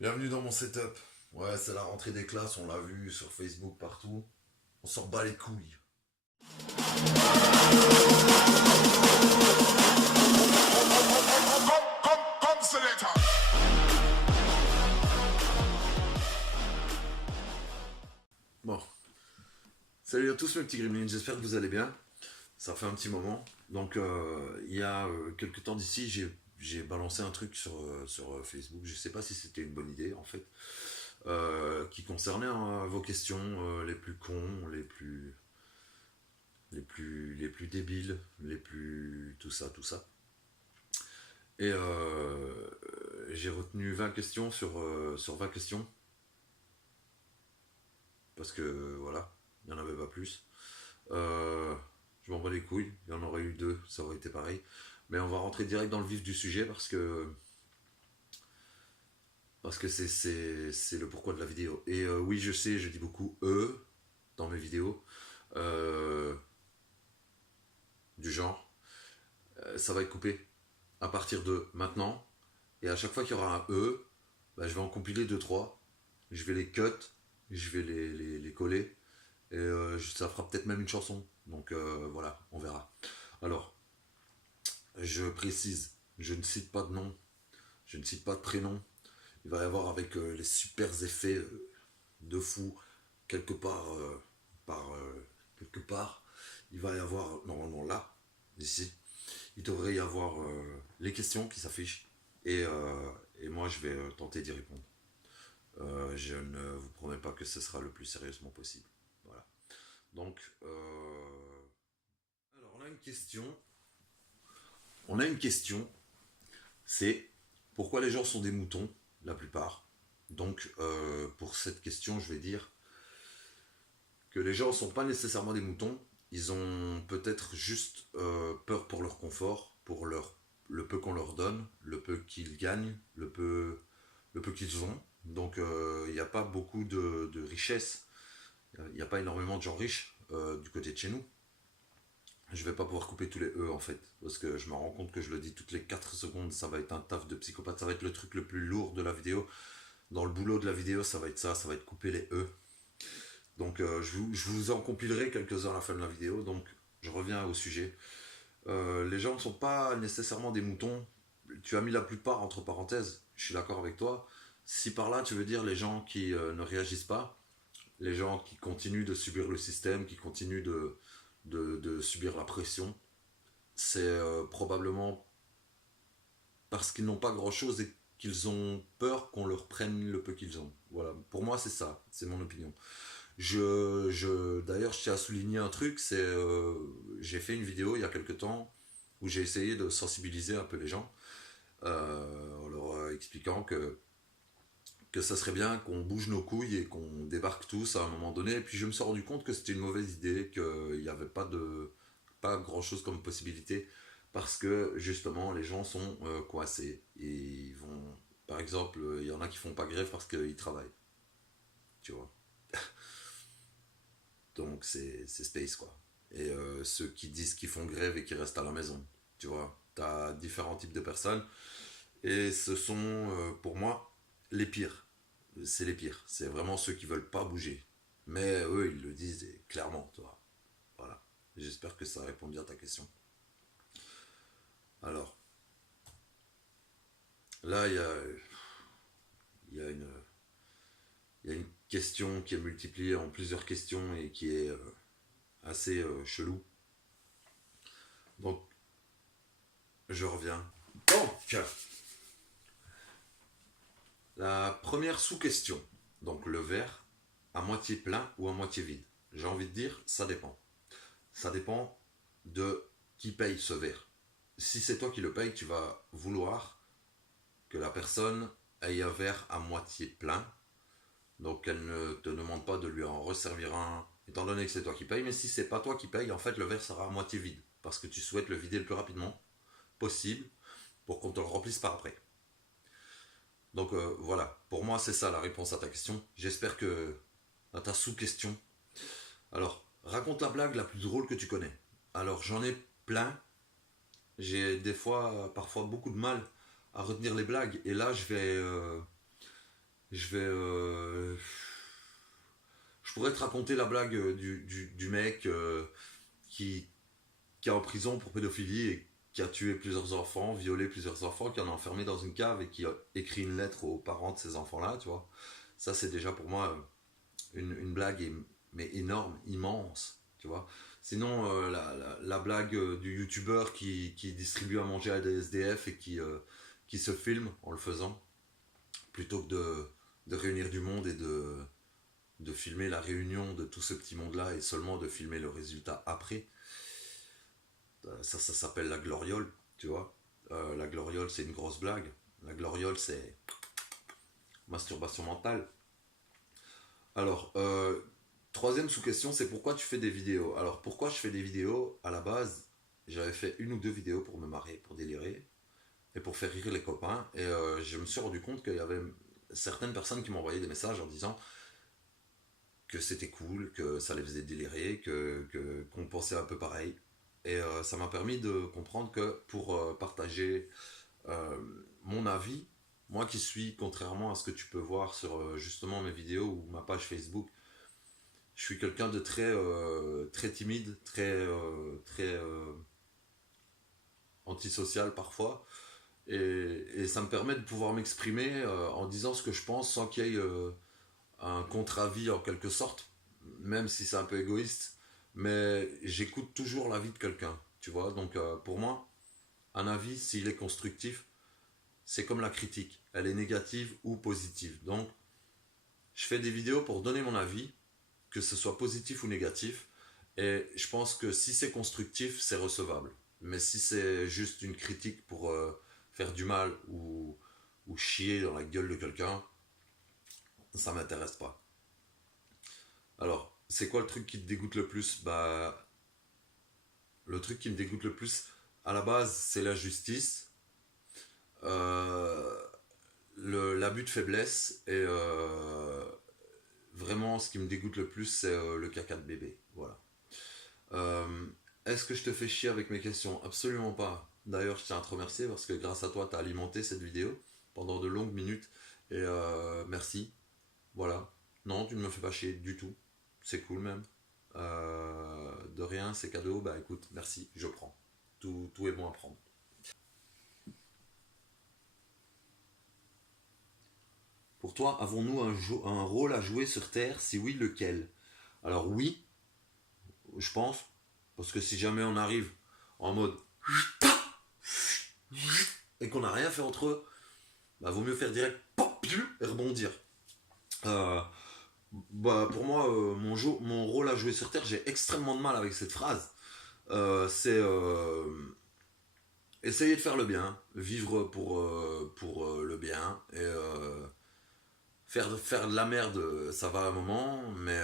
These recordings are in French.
Bienvenue dans mon setup. Ouais, c'est la rentrée des classes, on l'a vu sur Facebook partout. On s'en bat les couilles. Bon, salut à tous mes petits gremlins, j'espère que vous allez bien. Ça fait un petit moment. Donc, il y a quelques temps d'ici, j'ai balancé un truc sur Facebook. Je sais pas si c'était une bonne idée en fait, qui concernait vos questions les plus cons, les plus débiles, les plus tout ça, tout ça. Et j'ai retenu 20 questions sur 20 questions, parce que voilà, il n'y en avait pas plus. Je m'en bats les couilles, il y en aurait eu deux, ça aurait été pareil. Mais on va rentrer direct dans le vif du sujet parce que c'est le pourquoi de la vidéo. Et oui, je sais, je dis beaucoup dans mes vidéos, euh, du genre, ça va être coupé à partir de maintenant. Et à chaque fois qu'il y aura un bah, je vais en compiler deux trois. Je vais les cut, je vais les coller. Et ça fera peut-être même une chanson. Donc voilà, on verra. Alors, je précise, je ne cite pas de nom, je ne cite pas de prénom. Il va y avoir avec les super effets de fou, quelque part, quelque part, il va y avoir, normalement là, ici, il devrait y avoir les questions qui s'affichent. Et moi, je vais tenter d'y répondre. Je ne vous promets pas que ce sera le plus sérieusement possible. Voilà. Donc, alors on a une question. On a une question, c'est pourquoi les gens sont des moutons, la plupart. Donc, pour cette question, je vais dire que les gens ne sont pas nécessairement des moutons. Ils ont peut-être juste peur pour leur confort, pour le peu qu'on leur donne, le peu qu'ils gagnent, le peu qu'ils ont. Donc, il n'y a pas beaucoup de richesse. Il n'y a pas énormément de gens riches du côté de chez nous. Je vais pas pouvoir couper tous les E en fait, parce que je me rends compte que je le dis toutes les 4 secondes, ça va être un taf de psychopathe, ça va être le truc le plus lourd de la vidéo. Dans le boulot de la vidéo, ça va être ça, ça va être couper les E. Donc je vous en compilerai quelques-uns à la fin de la vidéo, donc je reviens au sujet. Les gens ne sont pas nécessairement des moutons, tu as mis la plupart entre parenthèses, je suis d'accord avec toi. Si par là tu veux dire les gens qui ne réagissent pas, les gens qui continuent de subir le système, qui continuent de subir la pression, c'est probablement parce qu'ils n'ont pas grand-chose et qu'ils ont peur qu'on leur prenne le peu qu'ils ont. Voilà, pour moi c'est ça, c'est mon opinion. D'ailleurs, je tiens à souligner un truc, c'est j'ai fait une vidéo il y a quelques temps où j'ai essayé de sensibiliser un peu les gens en leur expliquant que ça serait bien qu'on bouge nos couilles et qu'on débarque tous à un moment donné. Et puis je me suis rendu compte que c'était une mauvaise idée, qu'il n'y avait pas grand chose comme possibilité, parce que justement les gens sont coincés. Et ils vont, par exemple, il y en a qui font pas grève parce qu'ils travaillent, tu vois. Donc c'est space quoi. Et ceux qui disent qu'ils font grève et qui restent à la maison, tu vois. T'as différents types de personnes. Et ce sont, pour moi, les pires. C'est les pires. C'est vraiment ceux qui veulent pas bouger. Mais eux, ils le disent clairement, toi. Voilà. J'espère que ça répond bien à ta question. Alors, là, il y a il y a une question qui est multipliée en plusieurs questions et qui est assez chelou. Donc, je reviens. Donc, la première sous-question. Donc, le verre à moitié plein ou à moitié vide. J'ai envie de dire, ça dépend. Ça dépend de qui paye ce verre. Si c'est toi qui le payes, tu vas vouloir que la personne ait un verre à moitié plein. Donc elle ne te demande pas de lui en resservir un, étant donné que c'est toi qui payes. Mais si c'est pas toi qui paye, en fait le verre sera à moitié vide. Parce que tu souhaites le vider le plus rapidement possible pour qu'on te le remplisse par après. Donc voilà, pour moi c'est ça la réponse à ta question. J'espère que à ta sous-question. Alors, raconte la blague la plus drôle que tu connais. Alors j'en ai plein. J'ai des fois, parfois beaucoup de mal à retenir les blagues. Et là, Je vais... je pourrais te raconter la blague du mec qui, qui est en prison pour pédophilie et qui a tué plusieurs enfants, violé plusieurs enfants, qui en a enfermé dans une cave et qui a écrit une lettre aux parents de ces enfants-là, tu vois. Ça, c'est déjà pour moi une blague, mais énorme, immense, tu vois. Sinon, la blague du youtubeur qui distribue à manger à des SDF et qui se filme en le faisant, plutôt que de réunir du monde et de filmer la réunion de tout ce petit monde-là et seulement de filmer le résultat après. Ça s'appelle la gloriole, tu vois. La gloriole, c'est une grosse blague. La gloriole, c'est masturbation mentale. Alors, troisième sous-question, c'est pourquoi tu fais des vidéos. Alors, pourquoi je fais des vidéos? À la base, j'avais fait une ou deux vidéos pour me marrer, pour délirer, et pour faire rire les copains. Et je me suis rendu compte qu'il y avait certaines personnes qui m'envoyaient des messages en disant que c'était cool, que ça les faisait délirer, qu'on pensait un peu pareil. Et ça m'a permis de comprendre que pour partager euh, mon avis, moi qui suis, contrairement à ce que tu peux voir sur justement mes vidéos ou ma page Facebook, je suis quelqu'un de très timide, très antisocial parfois. Et ça me permet de pouvoir m'exprimer en disant ce que je pense sans qu'il y ait un contre-avis en quelque sorte, même si c'est un peu égoïste. Mais j'écoute toujours l'avis de quelqu'un, tu vois. Donc pour moi, un avis, s'il est constructif, c'est comme la critique. Elle est négative ou positive. Donc je fais des vidéos pour donner mon avis, que ce soit positif ou négatif. Et je pense que si c'est constructif, c'est recevable. Mais si c'est juste une critique pour faire du mal ou chier dans la gueule de quelqu'un, ça m'intéresse pas. Alors, c'est quoi le truc qui te dégoûte le plus? Bah, le truc qui me dégoûte le plus, à la base, c'est la justice, euh, l'abus de faiblesse et vraiment, ce qui me dégoûte le plus, c'est le caca de bébé. Voilà. Euh, Est-ce que je te fais chier avec mes questions? Absolument pas. D'ailleurs, je tiens à te remercier parce que grâce à toi, tu as alimenté cette vidéo pendant de longues minutes. Et merci. Voilà. Non, tu ne me fais pas chier du tout. C'est cool même. De rien, c'est cadeau. Bah écoute, merci, je prends. Tout est bon à prendre. Pour toi, avons-nous un rôle à jouer sur Terre? Si oui, lequel? Alors oui, je pense. Parce que si jamais on arrive en mode et qu'on n'a rien fait entre eux, bah vaut mieux faire direct pop, et rebondir. Euh, Bah pour moi, mon rôle à jouer sur Terre, j'ai extrêmement de mal avec cette phrase. C'est essayer de faire le bien, vivre pour le bien et faire de la merde, ça va un moment, mais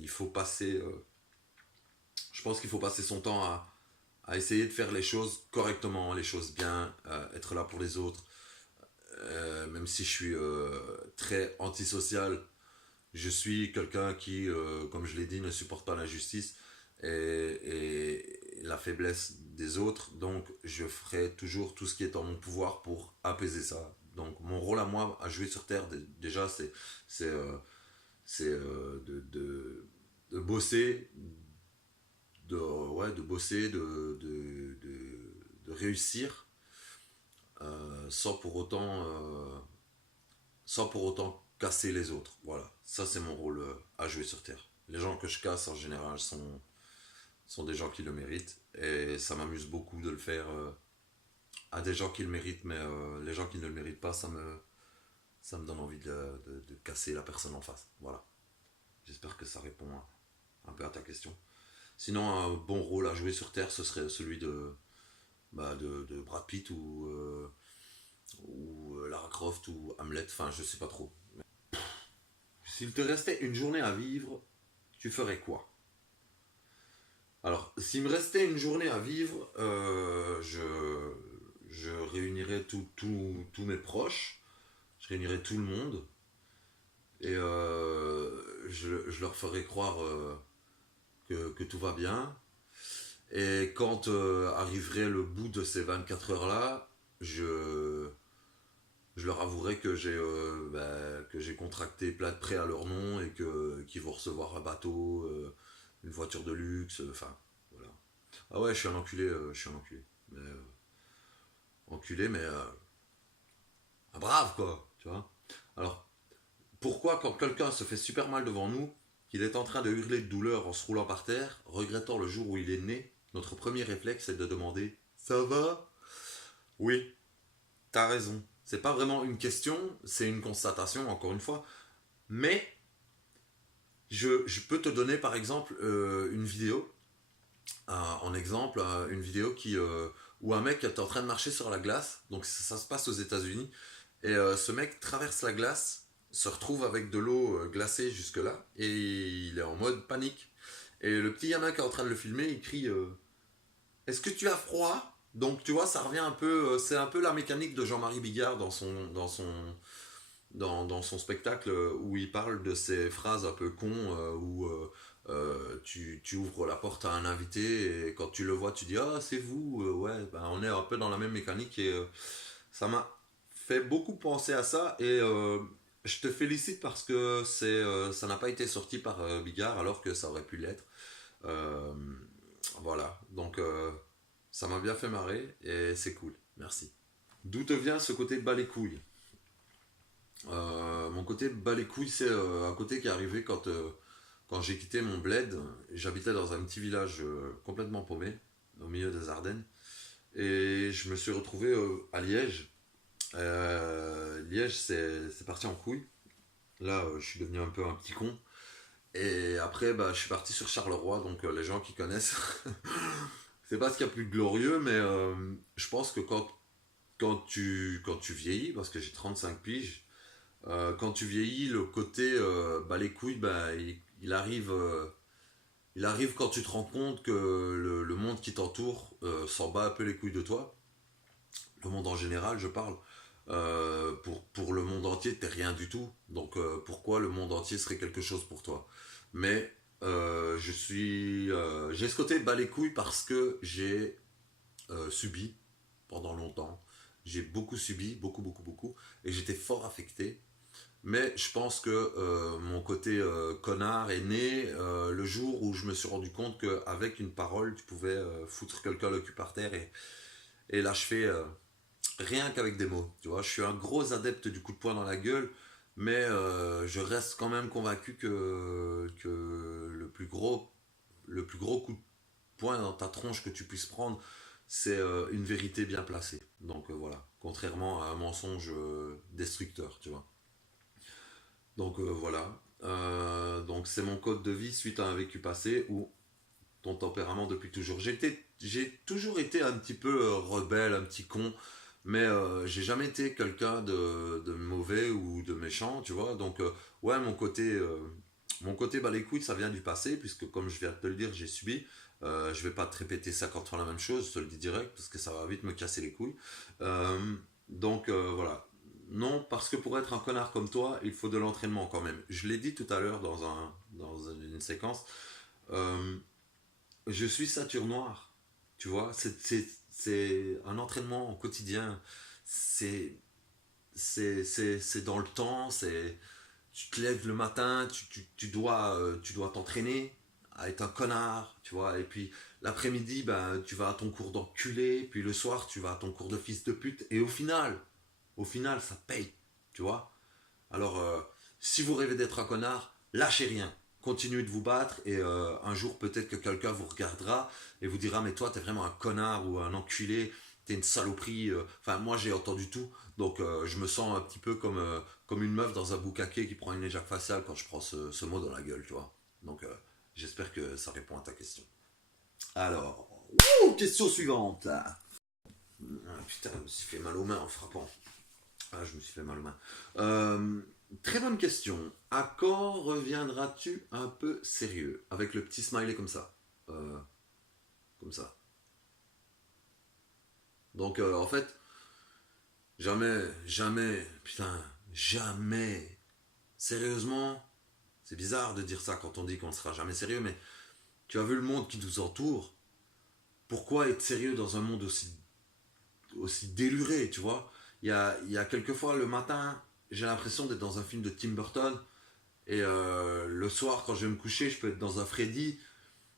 il faut passer. Je pense qu'il faut passer son temps à essayer de faire les choses correctement, les choses bien, être là pour les autres. Même si je suis très antisocial, je suis quelqu'un qui, comme je l'ai dit, ne supporte pas l'injustice et la faiblesse des autres. Donc, je ferai toujours tout ce qui est en mon pouvoir pour apaiser ça. Donc, mon rôle à moi, à jouer sur Terre, déjà, c'est de bosser, de bosser, de réussir, sans pour autant casser les autres. Voilà, ça c'est mon rôle à jouer sur Terre. Les gens que je casse en général sont des gens qui le méritent et ça m'amuse beaucoup de le faire à des gens qui le méritent, mais les gens qui ne le méritent pas, ça me donne envie de casser la personne en face. Voilà, j'espère que ça répond un peu à ta question. Sinon, un bon rôle à jouer sur Terre, ce serait celui de Brad Pitt ou Lara Croft ou Hamlet, enfin je sais pas trop. S'il te restait une journée à vivre, tu ferais quoi? Alors, s'il me restait une journée à vivre, je réunirais tous mes proches, je réunirais tout le monde, et je leur ferais croire que tout va bien. Et quand arriverait le bout de ces 24 heures-là, je, je leur avouerai que j'ai contracté plein de prêts à leur nom et qu'ils vont recevoir un bateau, une voiture de luxe, enfin, voilà. Ah ouais, je suis un enculé. Enculé, mais un brave, quoi, tu vois. Alors, pourquoi, quand quelqu'un se fait super mal devant nous, qu'il est en train de hurler de douleur en se roulant par terre, regrettant le jour où il est né, notre premier réflexe est de demander ça va? Oui, t'as raison. C'est pas vraiment une question, c'est une constatation, encore une fois. Mais je peux te donner par exemple une vidéo, en exemple, une vidéo où un mec est en train de marcher sur la glace, donc ça se passe aux États-Unis, et ce mec traverse la glace, se retrouve avec de l'eau glacée jusque-là, et il est en mode panique. Et le petit gamin qui est en train de le filmer, il crie est-ce que tu as froid? Donc tu vois, ça revient un peu, c'est un peu la mécanique de Jean-Marie Bigard dans son spectacle où il parle de ces phrases un peu cons où tu ouvres la porte à un invité et quand tu le vois, tu dis ah c'est vous, ouais, ben, on est un peu dans la même mécanique et ça m'a fait beaucoup penser à ça et je te félicite parce que ça n'a pas été sorti par Bigard alors que ça aurait pu l'être. Euh, voilà, donc ça m'a bien fait marrer et c'est cool, merci. D'où te vient ce côté bas les couilles? Mon côté bas les couilles, c'est un côté qui est arrivé quand j'ai quitté mon bled. J'habitais dans un petit village complètement paumé, au milieu des Ardennes. Et je me suis retrouvé à Liège. Liège, c'est parti en couille. Là, je suis devenu un peu un petit con. Et après, bah, je suis parti sur Charleroi. Donc, les gens qui connaissent, c'est pas ce qu'il y a de plus glorieux, mais je pense que quand tu vieillis, parce que j'ai 35 piges, quand tu vieillis, le côté bah, les couilles, bah, il arrive quand tu te rends compte que le monde qui t'entoure s'en bat un peu les couilles de toi. Le monde en général, je parle. Pour le monde entier, t'es rien du tout. Donc pourquoi le monde entier serait quelque chose pour toi? Mais j'ai ce côté bas les couilles parce que j'ai subi pendant longtemps. J'ai beaucoup subi, beaucoup, beaucoup, beaucoup. Et j'étais fort affecté. Mais je pense que mon côté connard est né le jour où je me suis rendu compte qu'avec une parole, tu pouvais foutre quelqu'un le cul par terre et l'achever rien qu'avec des mots. Tu vois, je suis un gros adepte du coup de poing dans la gueule, mais je reste quand même convaincu que le plus gros coup de poing dans ta tronche que tu puisses prendre, c'est une vérité bien placée. Donc voilà, contrairement à un mensonge destructeur, tu vois. Donc voilà. Donc c'est mon code de vie suite à un vécu passé ou ton tempérament depuis toujours. J'ai toujours été un petit peu rebelle, un petit con, mais j'ai jamais été quelqu'un de mauvais ou de méchant, tu vois. Donc ouais, mon côté bah les couilles, ça vient du passé, puisque comme je viens de te le dire, j'ai subi. Je vais pas te répéter 50 fois la même chose, je te le dis direct, parce que ça va vite me casser les couilles. Donc voilà. Non, parce que pour être un connard comme toi, il faut de l'entraînement quand même. Je l'ai dit tout à l'heure dans une séquence. Euh, je suis ceinture noire. Tu vois, c'est un entraînement au quotidien. C'est c'est dans le temps. Tu te lèves le matin, tu dois t'entraîner à être un connard, tu vois. Et puis l'après-midi, ben, tu vas à ton cours d'enculé. Puis le soir, tu vas à ton cours de fils de pute. Et au final, ça paye, tu vois. Alors, si vous rêvez d'être un connard, lâchez rien. Continuez de vous battre et un jour peut-être que quelqu'un vous regardera et vous dira mais toi t'es vraiment un connard ou un enculé, t'es une saloperie. Enfin moi j'ai entendu tout, donc je me sens un petit peu comme une meuf dans un boucaquet qui prend une éjac faciale quand je prends ce mot dans la gueule, tu vois. Donc j'espère que ça répond à ta question. Alors, question suivante. Ah, putain, je me suis fait mal aux mains en frappant. Ah, je me suis fait mal aux mains. Très bonne question. À quand reviendras-tu un peu sérieux? Avec le petit smiley comme ça. Euh, Comme ça. Donc, en fait, jamais, jamais, putain, jamais. Sérieusement, c'est bizarre de dire ça quand on dit qu'on ne sera jamais sérieux, mais tu as vu le monde qui nous entoure. Pourquoi être sérieux dans un monde aussi déluré, tu vois? il y a quelques fois le matin, j'ai l'impression d'être dans un film de Tim Burton. Et le soir, quand je vais me coucher, je peux être dans un Freddy.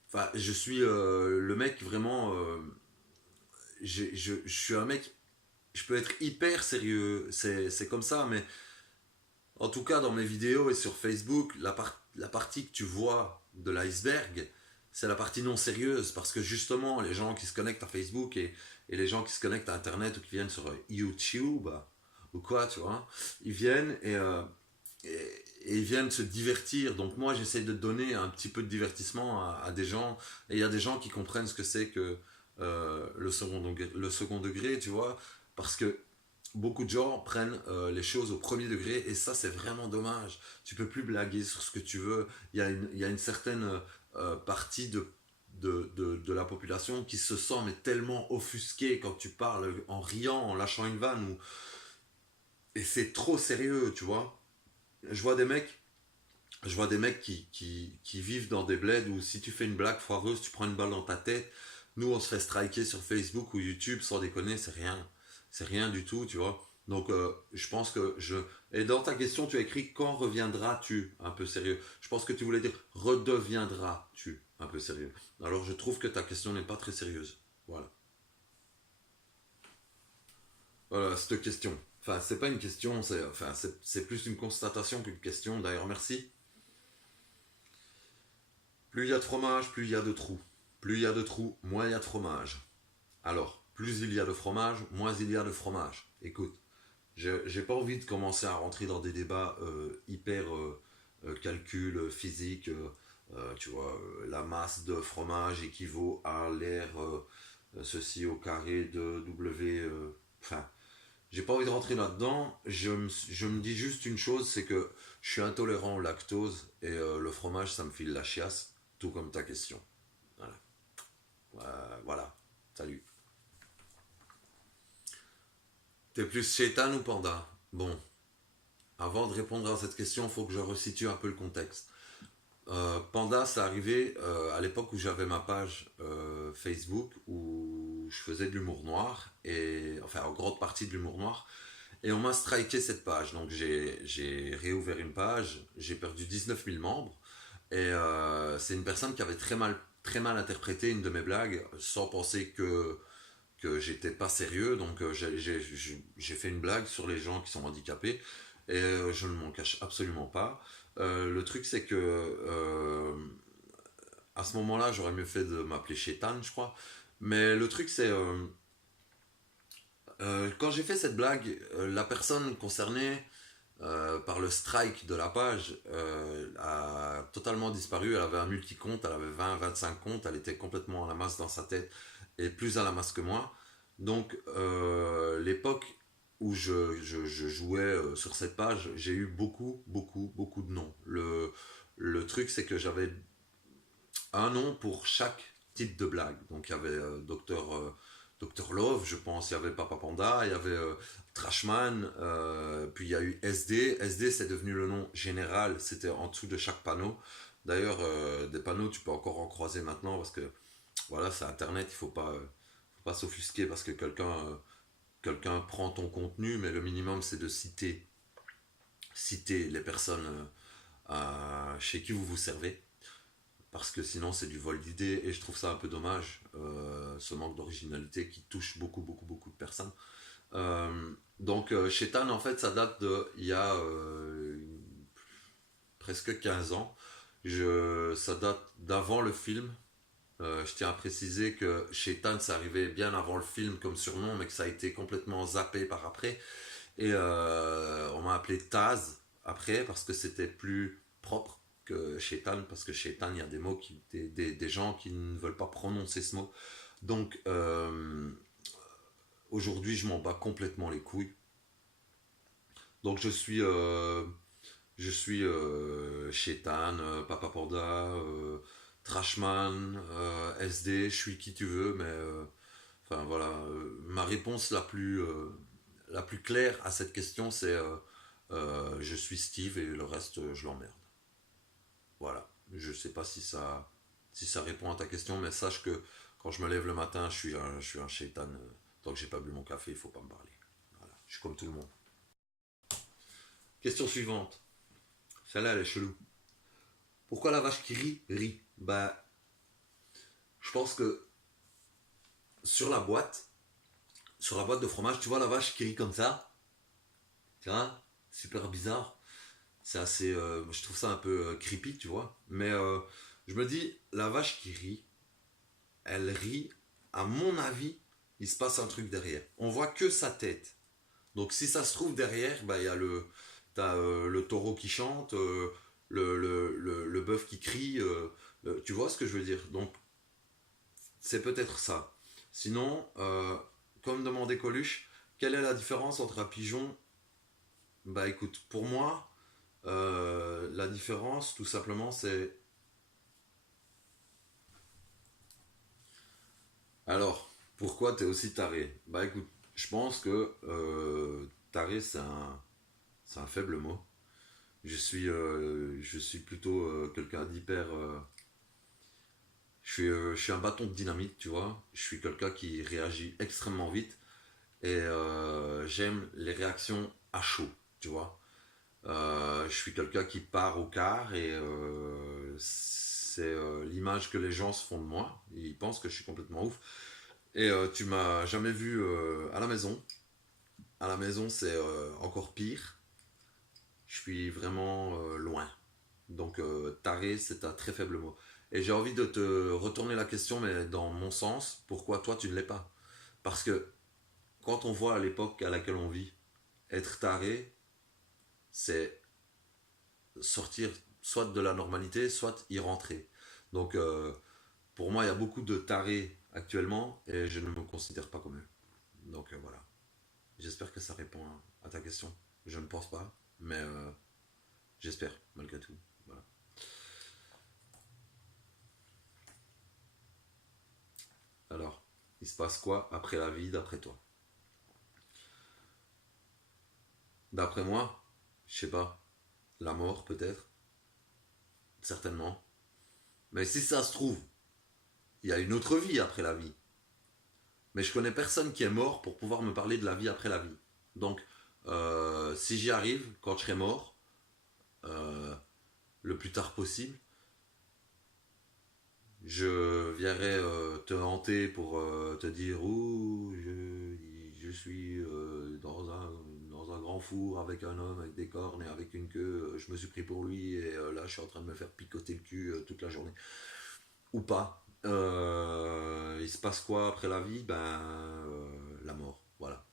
Enfin, je suis le mec vraiment. Je suis un mec. Je peux être hyper sérieux. C'est comme ça, mais en tout cas, dans mes vidéos et sur Facebook, la partie que tu vois de l'iceberg, c'est la partie non sérieuse. Parce que justement, les gens qui se connectent à Facebook et les gens qui se connectent à Internet ou qui viennent sur YouTube ou quoi, tu vois, ils viennent et ils viennent se divertir. Donc moi, j'essaie de donner un petit peu de divertissement à des gens. Et il y a des gens qui comprennent ce que c'est que le second degré, tu vois. Parce que beaucoup de gens prennent les choses au premier degré et ça, c'est vraiment dommage. Tu peux plus blaguer sur ce que tu veux. Il y a une certaine partie de la population qui se sent mais tellement offusquée quand tu parles en riant, en lâchant une vanne. Et c'est trop sérieux, tu vois. Je vois des mecs je vois des mecs qui vivent dans des bleds où si tu fais une blague foireuse, tu prends une balle dans ta tête. Nous, on se fait striker sur Facebook ou YouTube, sans déconner, c'est rien. C'est rien du tout, tu vois. Donc, je pense que je... Et dans ta question, tu as écrit quand reviendras-tu un peu sérieux. Je pense que tu voulais dire redeviendras-tu un peu sérieux. Alors, je trouve que ta question n'est pas très sérieuse. Voilà. Voilà, cette question. Enfin, c'est pas une question, c'est plus une constatation qu'une question. D'ailleurs, merci. Plus il y a de fromage, plus il y a de trous. Plus il y a de trous, moins il y a de fromage. Alors, plus il y a de fromage, moins il y a de fromage. Écoute, j'ai pas envie de commencer à rentrer dans des débats hyper calcul physique. Tu vois, la masse de fromage équivaut à l'air ceci au carré de W. Enfin, j'ai pas envie de rentrer là-dedans. Je me dis juste une chose, c'est que je suis intolérant au lactose et le fromage, ça me file la chiasse, tout comme ta question. Voilà. Voilà. Salut. T'es plus chétan ou panda? Bon, avant de répondre à cette question, il faut que je resitue un peu le contexte. Panda, c'est arrivé à l'époque où j'avais ma page Facebook où je faisais de l'humour noir, et enfin en grande partie de l'humour noir. Et on m'a striké cette page. Donc j'ai réouvert une page, j'ai perdu 19 000 membres. Et c'est une personne qui avait très mal interprété une de mes blagues sans penser que j'étais pas sérieux. Donc j'ai fait une blague sur les gens qui sont handicapés. Et je ne m'en cache absolument pas. Le truc c'est que à ce moment-là j'aurais mieux fait de m'appeler Chétan, je crois. Mais le truc c'est quand j'ai fait cette blague, la personne concernée par le strike de la page a totalement disparu. Elle avait un multi-compte, elle avait 20-25 comptes, elle était complètement à la masse dans sa tête et plus à la masse que moi. Donc l'époque où je jouais sur cette page, j'ai eu beaucoup de noms. Le truc c'est que j'avais un nom pour chaque type de blague. Donc il y avait Docteur Love, je pense, il y avait Papa Panda, il y avait Trashman, puis il y a eu SD. SD, c'est devenu le nom général, c'était en dessous de chaque panneau. D'ailleurs, des panneaux, tu peux encore en croiser maintenant parce que voilà, c'est Internet, faut pas s'offusquer parce que quelqu'un prend ton contenu, mais le minimum, c'est de citer les personnes chez qui vous vous servez parce que sinon c'est du vol d'idées et je trouve ça un peu dommage, ce manque d'originalité qui touche beaucoup de personnes. Donc chez Tan en fait ça date de il y a presque 15 ans. Ça date d'avant le film. Je tiens à préciser que chez Tan ça arrivait bien avant le film comme surnom mais que ça a été complètement zappé par après. Et on m'a appelé Taz après parce que c'était plus propre que Shaitan, parce que Shaitan, il y a des mots, des gens qui ne veulent pas prononcer ce mot. Donc aujourd'hui, je m'en bats complètement les couilles. Donc je suis Shaitan, Papa Panda, Trashman, SD, je suis qui tu veux, mais enfin voilà, ma réponse la plus claire à cette question, c'est je suis Steve et le reste, je l'emmerde. Voilà. Je sais pas si ça répond à ta question, mais sache que quand je me lève le matin, je suis un shaitan. Tant que j'ai pas bu mon café, il faut pas me parler. Voilà. Je suis comme tout le monde. Question suivante. Celle-là, elle est chelou. Pourquoi la vache qui rit, rit? Bah, je pense que sur la boîte de fromage, tu vois la vache qui rit comme ça. Tu vois, super bizarre. C'est assez, je trouve ça un peu creepy, tu vois. Mais je me dis, la vache qui rit, elle rit. À mon avis, il se passe un truc derrière. On voit que sa tête. Donc si ça se trouve derrière, bah il y a t'as le taureau qui chante, le bœuf qui crie. Tu vois ce que je veux dire? Donc c'est peut-être ça. Sinon, comme demandait Coluche, quelle est la différence entre un pigeon? Bah écoute, pour moi, la différence, tout simplement, c'est... Alors, pourquoi t'es aussi taré? Bah écoute, je pense que taré, c'est un faible mot. Je suis plutôt quelqu'un d'hyper... je suis un bâton de dynamite, tu vois. Je suis quelqu'un qui réagit extrêmement vite. Et j'aime les réactions à chaud, tu vois. Je suis quelqu'un qui part au quart et c'est l'image que les gens se font de moi. Ils pensent que je suis complètement ouf. Et tu m'as jamais vu à la maison. À la maison, c'est encore pire. Je suis vraiment loin. Donc, taré, c'est un très faible mot. Et j'ai envie de te retourner la question, mais dans mon sens, pourquoi toi tu ne l'es pas? Parce que quand on voit à l'époque à laquelle on vit, être taré, c'est sortir soit de la normalité, soit y rentrer. Donc, pour moi, il y a beaucoup de tarés actuellement et je ne me considère pas comme eux. Donc, voilà. J'espère que ça répond à ta question. Je ne pense pas, mais j'espère, malgré tout. Voilà. Alors, il se passe quoi après la vie, d'après toi? D'après moi, je sais pas. La mort, peut-être. Certainement. Mais si ça se trouve, il y a une autre vie après la vie. Mais je connais personne qui est mort pour pouvoir me parler de la vie après la vie. Donc, si j'y arrive, quand je serai mort, euh, le plus tard possible, je viendrai te hanter pour te dire ouh, je suis dans un grand four avec un homme, avec des cornes et avec une queue, je me suis pris pour lui et là je suis en train de me faire picoter le cul toute la journée. Ou pas. Il se passe quoi après la vie? Ben, la mort. Voilà.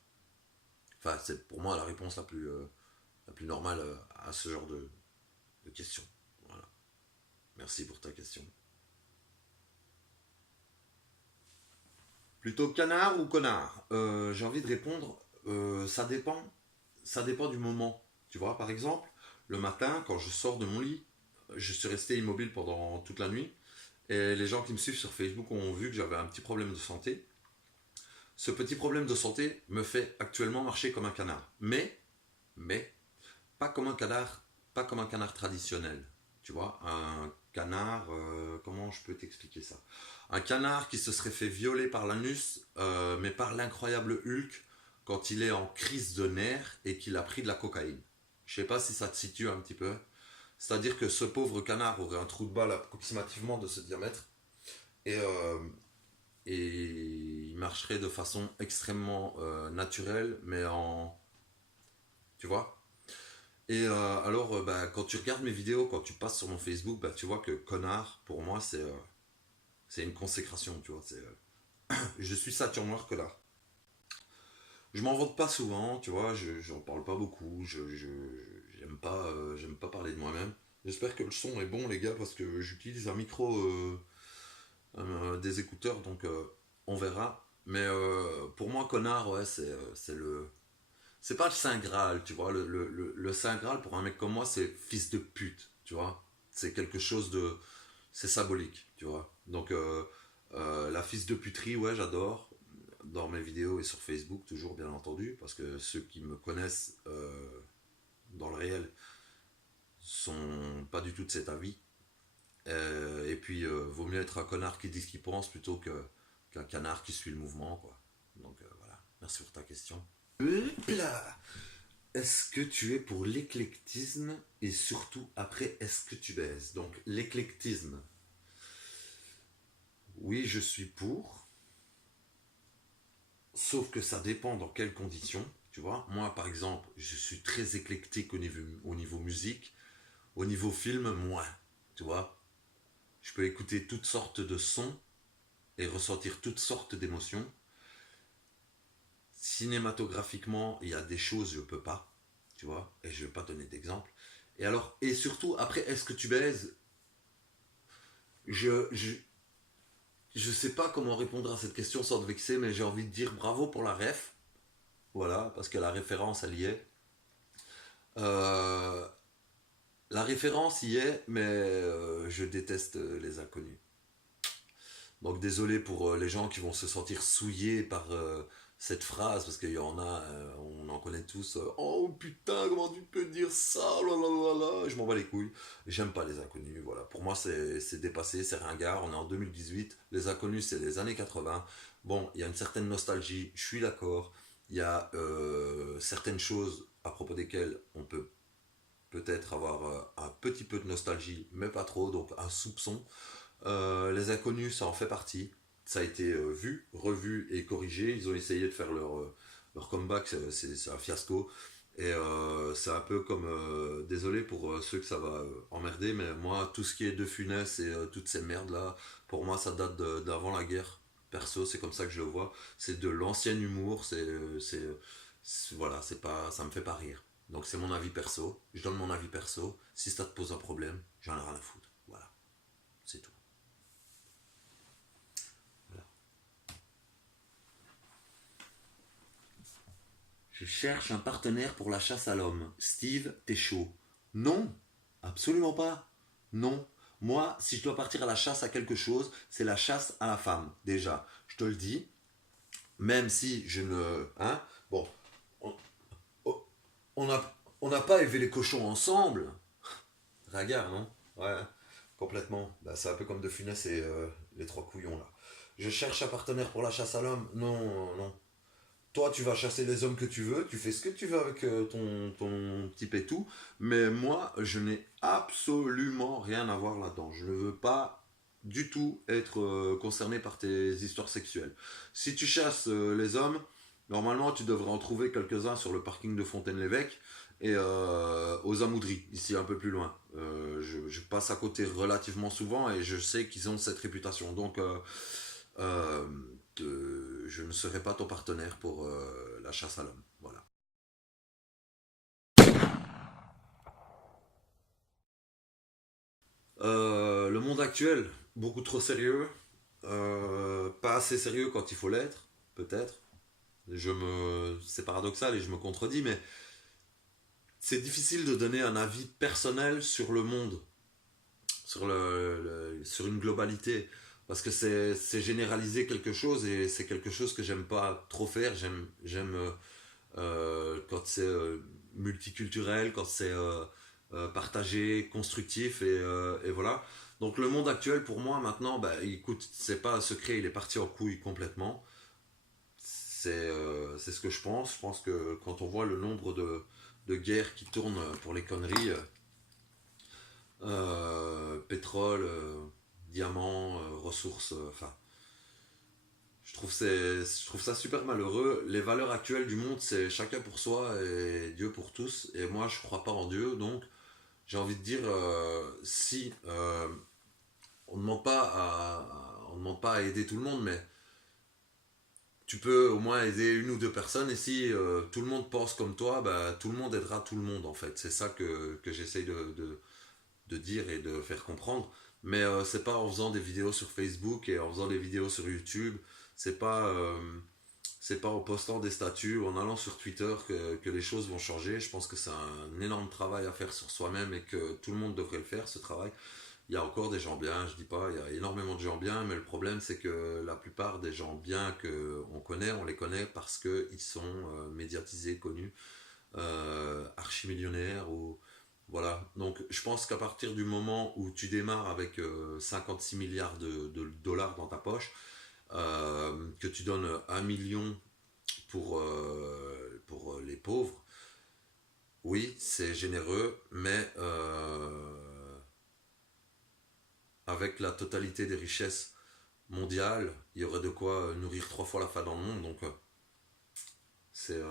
Enfin, c'est pour moi la réponse la plus normale à ce genre de questions. Voilà. Merci pour ta question. Plutôt canard ou connard? J'ai envie de répondre, ça dépend du moment. Tu vois, par exemple, le matin, quand je sors de mon lit, je suis resté immobile pendant toute la nuit. Et les gens qui me suivent sur Facebook ont vu que j'avais un petit problème de santé. Ce petit problème de santé me fait actuellement marcher comme un canard. Mais, pas comme un canard, pas comme un canard traditionnel. Tu vois, un canard, comment je peux t'expliquer ça? Un canard qui se serait fait violer par l'anus, mais par l'incroyable Hulk quand il est en crise de nerfs et qu'il a pris de la cocaïne. Je sais pas si ça te situe un petit peu. C'est-à-dire que ce pauvre canard aurait un trou de balle approximativement de ce diamètre et, il marcherait de façon extrêmement naturelle, mais en... Tu vois. Et alors, bah, quand tu regardes mes vidéos, quand tu passes sur mon Facebook, bah, tu vois que connard, pour moi, c'est une consécration, tu vois. Je suis Saturne noir connard. Je m'en vante pas souvent, tu vois, j'en parle pas beaucoup, j'aime pas parler de moi-même. J'espère que le son est bon, les gars, parce que j'utilise un micro, des écouteurs, donc on verra. Mais pour moi, connard, ouais, c'est le... C'est pas le Saint Graal, tu vois. Le Saint Graal, pour un mec comme moi, c'est fils de pute, tu vois. C'est quelque chose de... C'est symbolique, tu vois. Donc, la fils de puterie, ouais, j'adore. Dans mes vidéos et sur Facebook, toujours, bien entendu. Parce que ceux qui me connaissent dans le réel sont pas du tout de cet avis. Et puis, vaut mieux être un connard qui dit ce qu'il pense plutôt qu'un canard qui suit le mouvement, quoi. Donc, voilà. Merci pour ta question. Hop là. Est-ce que tu es pour l'éclectisme et surtout après, est-ce que tu baises? Donc l'éclectisme, oui, je suis pour, sauf que ça dépend dans quelles conditions. Tu vois, moi par exemple, je suis très éclectique au niveau musique, au niveau film, moins. Tu vois, je peux écouter toutes sortes de sons et ressentir toutes sortes d'émotions. Cinématographiquement, il y a des choses je peux pas, tu vois, et je vais pas donner d'exemple. Et alors, et surtout, après, est-ce que tu baises? je, je, je sais pas comment répondre à cette question sans te vexer, mais j'ai envie de dire bravo pour la ref, voilà, parce que la référence, elle y est. Euh, la référence y est, mais je déteste les inconnus. Donc désolé pour les gens qui vont se sentir souillés par cette phrase, parce qu'il y en a, on en connaît tous. Oh putain, comment tu peux dire ça? Oh là là là là. Je m'en bats les couilles. J'aime pas les inconnus. Voilà. Pour moi, c'est dépassé, c'est ringard. On est en 2018. Les inconnus, c'est les années 80. Bon, il y a une certaine nostalgie, je suis d'accord. Il y a certaines choses à propos desquelles on peut peut-être avoir un petit peu de nostalgie, mais pas trop, donc un soupçon. Les inconnus, ça en fait partie. Ça a été vu, revu et corrigé. Ils ont essayé de faire leur comeback, c'est un fiasco. Et c'est un peu comme, désolé pour ceux que ça va emmerder, mais moi, tout ce qui est De Funès et toutes ces merdes-là, pour moi, ça date d'avant la guerre. Perso, c'est comme ça que je le vois. C'est de l'ancien humour, voilà, c'est pas, ça me fait pas rire. Donc c'est mon avis perso. Je donne mon avis perso. Si ça te pose un problème, j'en ai rien à foutre. Voilà, c'est tout. Voilà. Je cherche un partenaire pour la chasse à l'homme. Steve, t'es chaud? Non, absolument pas. Non. Moi, si je dois partir à la chasse à quelque chose, c'est la chasse à la femme. Déjà, je te le dis. Même si je ne... Hein. Bon, on on n'a on n'a pas élevé les cochons ensemble. Ringard, non? Ouais, complètement. Bah, c'est un peu comme De Funès et les trois couillons, là. Je cherche un partenaire pour la chasse à l'homme. Non, non. Toi, tu vas chasser les hommes que tu veux, tu fais ce que tu veux avec ton type et tout, mais moi, je n'ai absolument rien à voir là-dedans. Je ne veux pas du tout être concerné par tes histoires sexuelles. Si tu chasses les hommes, normalement, tu devrais en trouver quelques-uns sur le parking de Fontaine-l'Évêque et aux Amoudries, ici un peu plus loin. Je passe à côté relativement souvent et je sais qu'ils ont cette réputation. Donc, euh, je ne serai pas ton partenaire pour la chasse à l'homme. Voilà. Le monde actuel, beaucoup trop sérieux, pas assez sérieux quand il faut l'être, peut-être. C'est paradoxal et je me contredis, mais c'est difficile de donner un avis personnel sur le monde, sur une globalité, parce que c'est généraliser quelque chose et c'est quelque chose que j'aime pas trop faire. J'aime quand c'est multiculturel, quand c'est partagé, constructif et voilà. Donc le monde actuel pour moi maintenant, bah, écoute, c'est pas un secret, il est parti en couille complètement. C'est ce que je pense. Je pense que quand on voit le nombre de guerres qui tournent pour les conneries, pétrole, diamants, ressources, enfin, je trouve ça super malheureux. Les valeurs actuelles du monde, c'est chacun pour soi et Dieu pour tous. Et moi, je crois pas en Dieu, donc j'ai envie de dire, si on ne demande pas on demande pas à aider tout le monde, mais tu peux au moins aider une ou deux personnes. Et si tout le monde pense comme toi, bah, tout le monde aidera tout le monde en fait. C'est ça que j'essaye de dire et de faire comprendre. Mais c'est pas en faisant des vidéos sur Facebook et en faisant des vidéos sur YouTube. C'est pas c'est pas en postant des statuts ou en allant sur Twitter que les choses vont changer. Je pense que c'est un énorme travail à faire sur soi-même et que tout le monde devrait le faire, ce travail. Il y a encore des gens bien, je dis pas, il y a énormément de gens bien, mais le problème c'est que la plupart des gens bien qu'on connaît, on les connaît parce qu'ils sont médiatisés, connus, archimillionnaires ou voilà. Donc je pense qu'à partir du moment où tu démarres avec 56 milliards de dollars dans ta poche, que tu donnes 1 million pour les pauvres, oui, c'est généreux, mais avec la totalité des richesses mondiales, il y aurait de quoi nourrir 3 fois la faim dans le monde. Donc, c'est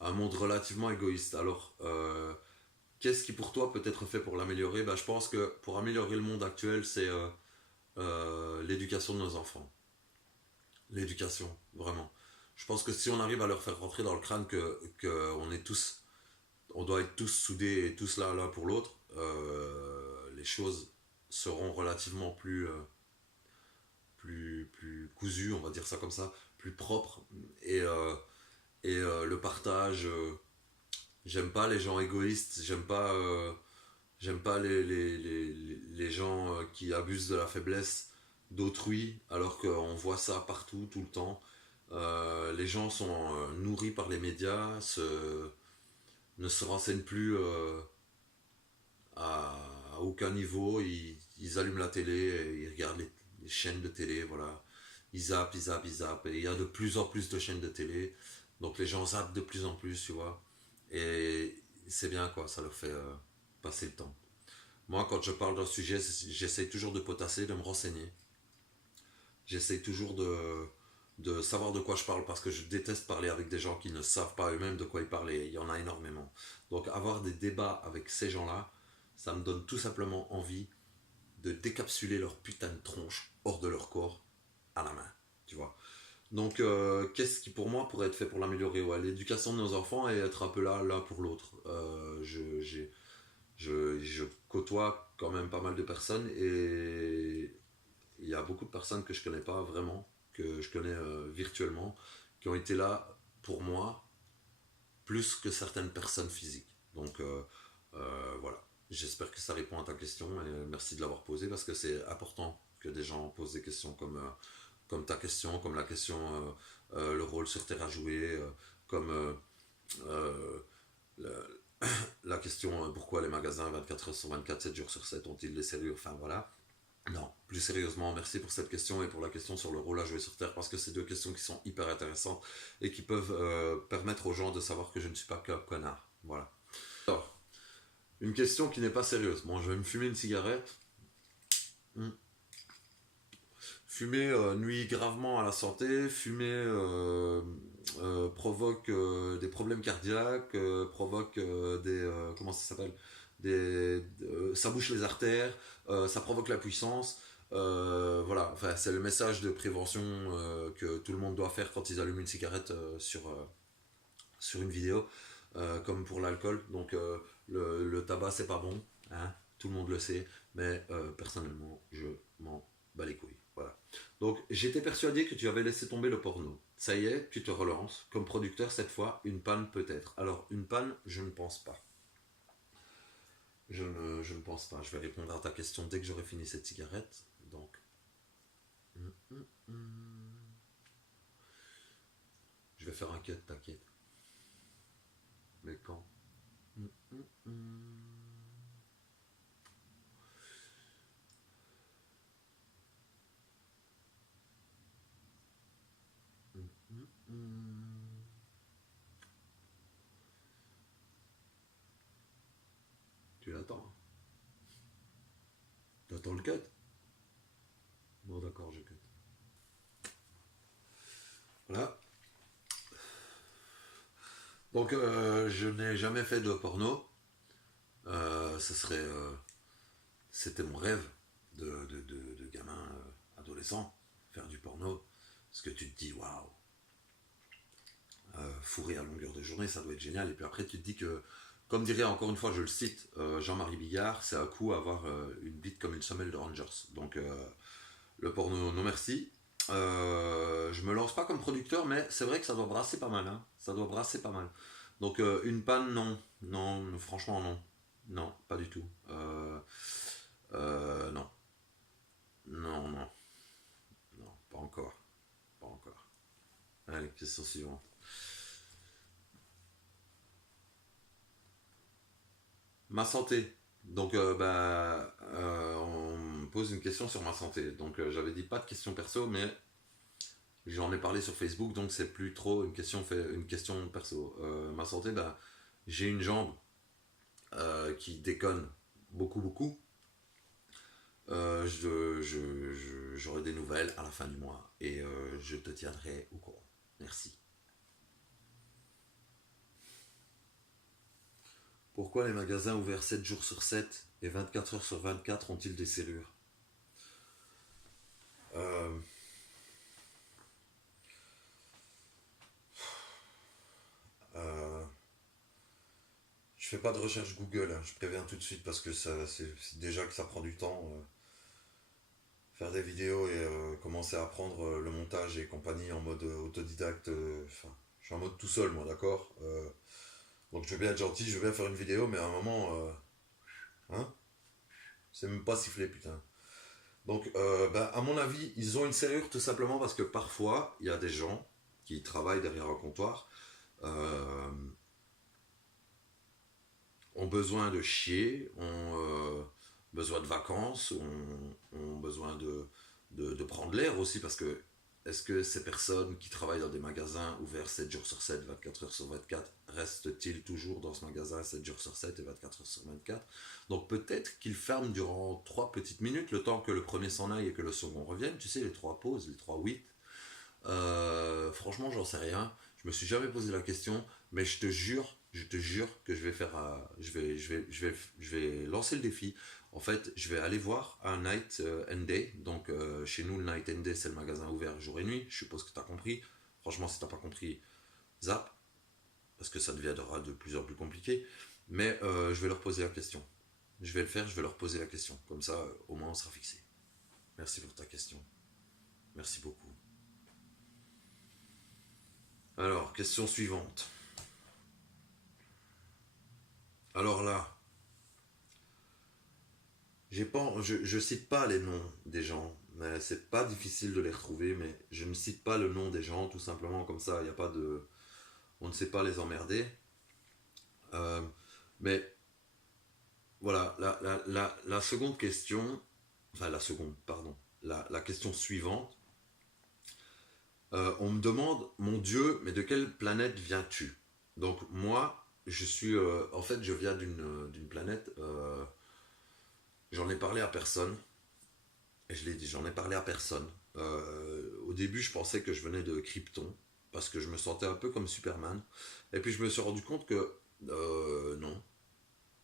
un monde relativement égoïste. Alors, qu'est-ce qui pour toi peut être fait pour l'améliorer? Ben, je pense que pour améliorer le monde actuel, c'est l'éducation de nos enfants. L'éducation, vraiment. Je pense que si on arrive à leur faire rentrer dans le crâne que on est tous, on doit être tous soudés et tous là l'un pour l'autre, les choses seront relativement plus cousues, on va dire ça comme ça, plus propres. Et, le partage, j'aime pas les gens égoïstes, j'aime pas les gens qui abusent de la faiblesse d'autrui, alors qu'on voit ça partout, tout le temps. Les gens sont nourris par les médias, ne se renseignent plus à aucun niveau. Ils allument la télé, et ils regardent les chaînes de télé, voilà. Ils zappent, ils zappent, ils zappent. Et il y a de plus en plus de chaînes de télé. Donc les gens zappent de plus en plus, tu vois. Et c'est bien, quoi, ça leur fait passer le temps. Moi, quand je parle d'un sujet, j'essaye toujours de potasser, de me renseigner. J'essaye toujours de savoir de quoi je parle parce que je déteste parler avec des gens qui ne savent pas eux-mêmes de quoi ils parlent et il y en a énormément. Donc avoir des débats avec ces gens-là, ça me donne tout simplement envie de décapsuler leur putain de tronche hors de leur corps à la main, tu vois. Donc qu'est-ce qui pour moi pourrait être fait pour l'améliorer? Ouais, l'éducation de nos enfants et être un peu là l'un pour l'autre. Je côtoie quand même pas mal de personnes et il y a beaucoup de personnes que je connais pas vraiment, que je connais virtuellement, qui ont été là pour moi plus que certaines personnes physiques. Donc voilà, j'espère que ça répond à ta question et merci de l'avoir posée parce que c'est important que des gens posent des questions comme ta question, comme la question le rôle sur terre à jouer, comme euh, la, la question pourquoi les magasins 24 heures sur 24, 7 jours sur 7 ont-ils des serrures, enfin voilà. Non, plus sérieusement, merci pour cette question et pour la question sur le rôle à jouer sur Terre, parce que c'est 2 questions qui sont hyper intéressantes et qui peuvent permettre aux gens de savoir que je ne suis pas qu'un connard. Voilà. Alors, une question qui n'est pas sérieuse. Bon, je vais me fumer une cigarette. Fumer nuit gravement à la santé, fumer provoque des problèmes cardiaques, provoque des... comment ça s'appelle ça bouche les artères, ça provoque la puissance. Voilà, enfin, c'est le message de prévention que tout le monde doit faire quand ils allument une cigarette sur une vidéo, comme pour l'alcool. Donc le tabac c'est pas bon, hein, tout le monde le sait, mais personnellement je m'en bats les couilles. Voilà. Donc j'étais persuadé que tu avais laissé tomber le porno. Ça y est, tu te relances. Comme producteur cette fois, une panne peut-être. Alors une panne, je ne pense pas. Je ne pense pas. Je vais répondre à ta question dès que j'aurai fini cette cigarette. Donc. Je vais faire un cut, t'inquiète. Mais quand? Tu l'attends, hein. T'attends le cut? Bon d'accord, je cut. Voilà. Donc je n'ai jamais fait de porno. Ce serait, c'était mon rêve de gamin adolescent, faire du porno. Parce que tu te dis, waouh, fourré à longueur de journée, ça doit être génial. Et puis après, tu te dis que, comme dirait encore une fois, je le cite, Jean-Marie Bigard, c'est un coup avoir une bite comme une semelle de Rangers. Donc le porno, non merci. Je me lance pas comme producteur, mais c'est vrai que ça doit brasser pas mal. Hein. Ça doit brasser pas mal. Donc une panne, non. Non, franchement, non. Non, pas du tout. Non. Non, non. Non, pas encore. Pas encore. Allez, question suivante. Ma santé. Donc, on me pose une question sur ma santé. Donc, j'avais dit pas de question perso, mais J'en ai parlé sur Facebook, donc c'est plus trop une question perso. Ma santé, bah, j'ai une jambe qui déconne beaucoup, beaucoup. J'aurai des nouvelles à la fin du mois et je te tiendrai au courant. Merci. Pourquoi les magasins ouverts 7 jours sur 7 et 24 heures sur 24 ont-ils des serrures? euh, euh, Je fais pas de recherche Google, hein, je préviens tout de suite parce que c'est déjà que ça prend du temps. Faire des vidéos et commencer à apprendre le montage et compagnie en mode autodidacte. Enfin, je suis en mode tout seul, moi, d'accord. Donc je veux bien être gentil, je veux bien faire une vidéo, mais à un moment, hein, c'est même pas sifflé, putain. Donc, bah, à mon avis, ils ont une serrure tout simplement parce que parfois, il y a des gens qui travaillent derrière un comptoir, euh, ont besoin de chier, ont besoin de vacances, ont besoin de prendre l'air aussi, parce que est-ce que ces personnes qui travaillent dans des magasins ouverts 7 jours sur 7, 24 heures sur 24, restent-ils toujours dans ce magasin 7 jours sur 7 et 24 heures sur 24? Donc peut-être qu'ils ferment durant 3 petites minutes, le temps que le premier s'en aille et que le second revienne, tu sais, les 3 pauses, les 3 8. Franchement, j'en sais rien. Je me suis jamais posé la question, mais je te jure que je vais faire, je vais lancer le défi. En fait, je vais aller voir un night and day. Donc, chez nous, le night and day, c'est le magasin ouvert jour et nuit. Je suppose que tu as compris. Franchement, si t'as pas compris, zap, parce que ça deviendra de plus en plus compliqué. Mais je vais leur poser la question. Je vais le faire, je vais leur poser la question. Comme ça, au moins, on sera fixé. Merci pour ta question. Merci beaucoup. Alors, question suivante. Alors là, je cite pas les noms des gens, mais c'est pas difficile de les retrouver, mais je ne cite pas le nom des gens, tout simplement comme ça, il y a pas de, on ne sait pas les emmerder. Euh, mais voilà, la seconde question, enfin la seconde, pardon, la question suivante, on me demande, mon Dieu, mais de quelle planète viens-tu? Donc moi, je suis, en fait, je viens d'une planète. J'en ai parlé à personne. Et je l'ai dit, j'en ai parlé à personne. Au début, je pensais que je venais de Krypton, parce que je me sentais un peu comme Superman. Et puis je me suis rendu compte que non,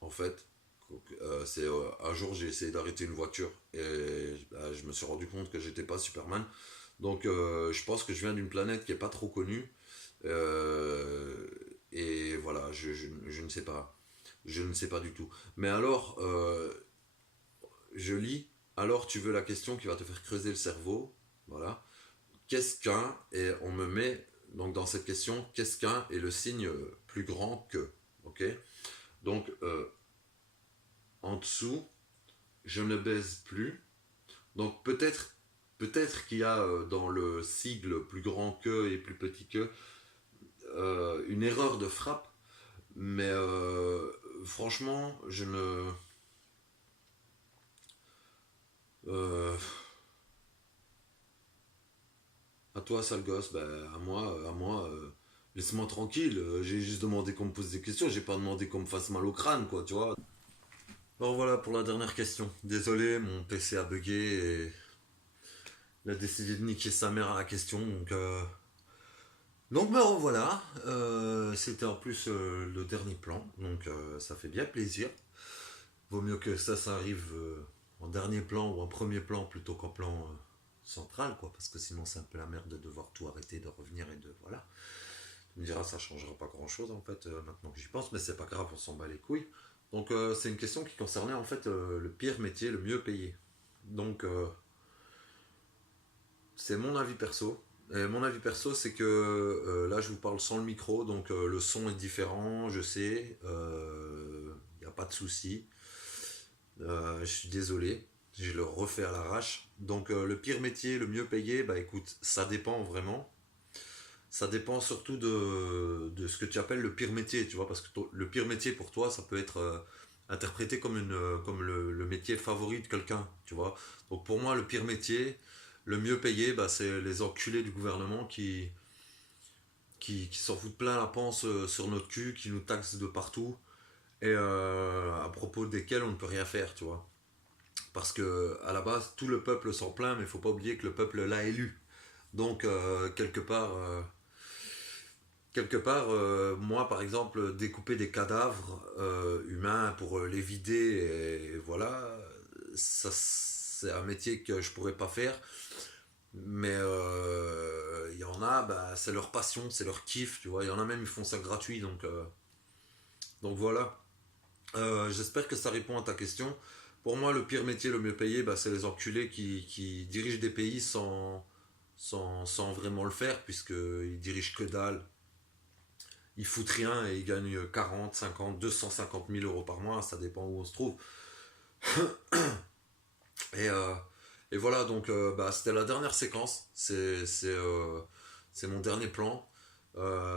en fait. Un jour, j'ai essayé d'arrêter une voiture et je me suis rendu compte que j'étais pas Superman. Donc je pense que je viens d'une planète qui est pas trop connue. Euh, et voilà, je ne sais pas. Je ne sais pas du tout. Mais alors, je lis, alors tu veux la question qui va te faire creuser le cerveau. Voilà. Qu'est-ce qu'un? Et on me met donc dans cette question, qu'est-ce qu'un est le signe plus grand que? Ok. Donc en dessous, je ne baise plus. Donc peut-être qu'il y a dans le sigle plus grand que et plus petit que une erreur de frappe, mais franchement, je ne. Euh, À toi, sale gosse, bah, à moi, laisse-moi tranquille. J'ai juste demandé qu'on me pose des questions, j'ai pas demandé qu'on me fasse mal au crâne, quoi, tu vois. Alors voilà pour la dernière question. Désolé, mon PC a bugué et il a décidé de niquer sa mère à la question, donc me revoilà. C'était en plus le dernier plan, donc ça fait bien plaisir. Vaut mieux que ça arrive en dernier plan ou en premier plan plutôt qu'en plan central, quoi, parce que sinon c'est un peu la merde de devoir tout arrêter, de revenir et de voilà. Tu me diras, ça changera pas grand chose en fait, maintenant que j'y pense, mais c'est pas grave, on s'en bat les couilles. Donc c'est une question qui concernait en fait le pire métier, le mieux payé. Donc c'est mon avis perso. Et mon avis perso, c'est que là, je vous parle sans le micro, donc le son est différent, je sais, il n'y a pas de souci. Je suis désolé, je le refais à l'arrache. Donc le pire métier, le mieux payé, bah écoute, ça dépend vraiment. Ça dépend surtout de ce que tu appelles le pire métier, tu vois, parce que le pire métier pour toi, ça peut être interprété comme, comme le métier favori de quelqu'un, tu vois. Donc pour moi, le pire métier, le mieux payé, bah, c'est les enculés du gouvernement qui s'en foutent plein la panse sur notre cul, qui nous taxent de partout, et à propos desquels on ne peut rien faire, tu vois. Parce que à la base, tout le peuple s'en plaint, mais il faut pas oublier que le peuple l'a élu. Donc, moi par exemple, découper des cadavres humains pour les vider, et voilà, ça c'est un métier que je pourrais pas faire. Mais il y en a, bah, c'est leur passion, c'est leur kiff, tu vois. Il y en a même, ils font ça gratuit, donc voilà. J'espère que ça répond à ta question. Pour moi, le pire métier, le mieux payé, bah, c'est les enculés qui dirigent des pays sans vraiment le faire, puisqu'ils dirigent que dalle. Ils foutent rien et ils gagnent 40, 50, 250 000 euros par mois, ça dépend où on se trouve. Et, euh, et voilà, donc bah, c'était la dernière séquence, c'est mon dernier plan.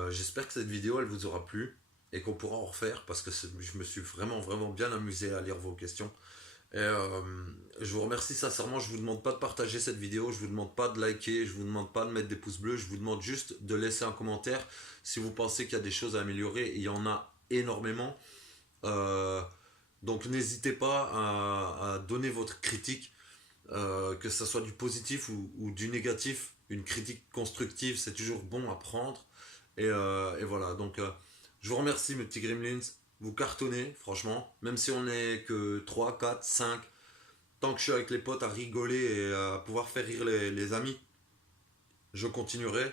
J'espère que cette vidéo, elle vous aura plu et qu'on pourra en refaire parce que je me suis vraiment, vraiment bien amusé à lire vos questions. Et je vous remercie sincèrement, je vous demande pas de partager cette vidéo, je vous demande pas de liker, je vous demande pas de mettre des pouces bleus, je vous demande juste de laisser un commentaire si vous pensez qu'il y a des choses à améliorer, il y en a énormément. Euh, donc n'hésitez pas à donner votre critique, que ce soit du positif ou du négatif. Une critique constructive, c'est toujours bon à prendre. Et voilà, donc je vous remercie mes petits Gremlins, vous cartonnez, franchement, même si on n'est que 3 4 5 tant que je suis avec les potes à rigoler et à pouvoir faire rire les amis, je continuerai.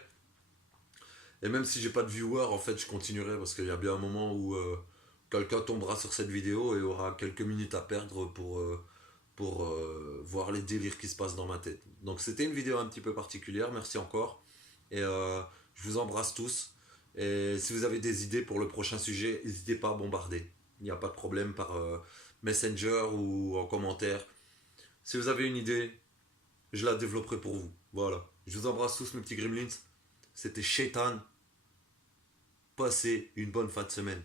Et même si j'ai pas de viewers, en fait, je continuerai parce qu'il y a bien un moment où quelqu'un tombera sur cette vidéo et aura quelques minutes à perdre pour voir les délires qui se passent dans ma tête. Donc c'était une vidéo un petit peu particulière, merci encore. Et je vous embrasse tous. Et si vous avez des idées pour le prochain sujet, n'hésitez pas à bombarder. Il n'y a pas de problème par Messenger ou en commentaire. Si vous avez une idée, je la développerai pour vous. Voilà. Je vous embrasse tous mes petits gremlins. C'était Shaitan. Passez une bonne fin de semaine.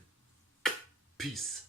Peace.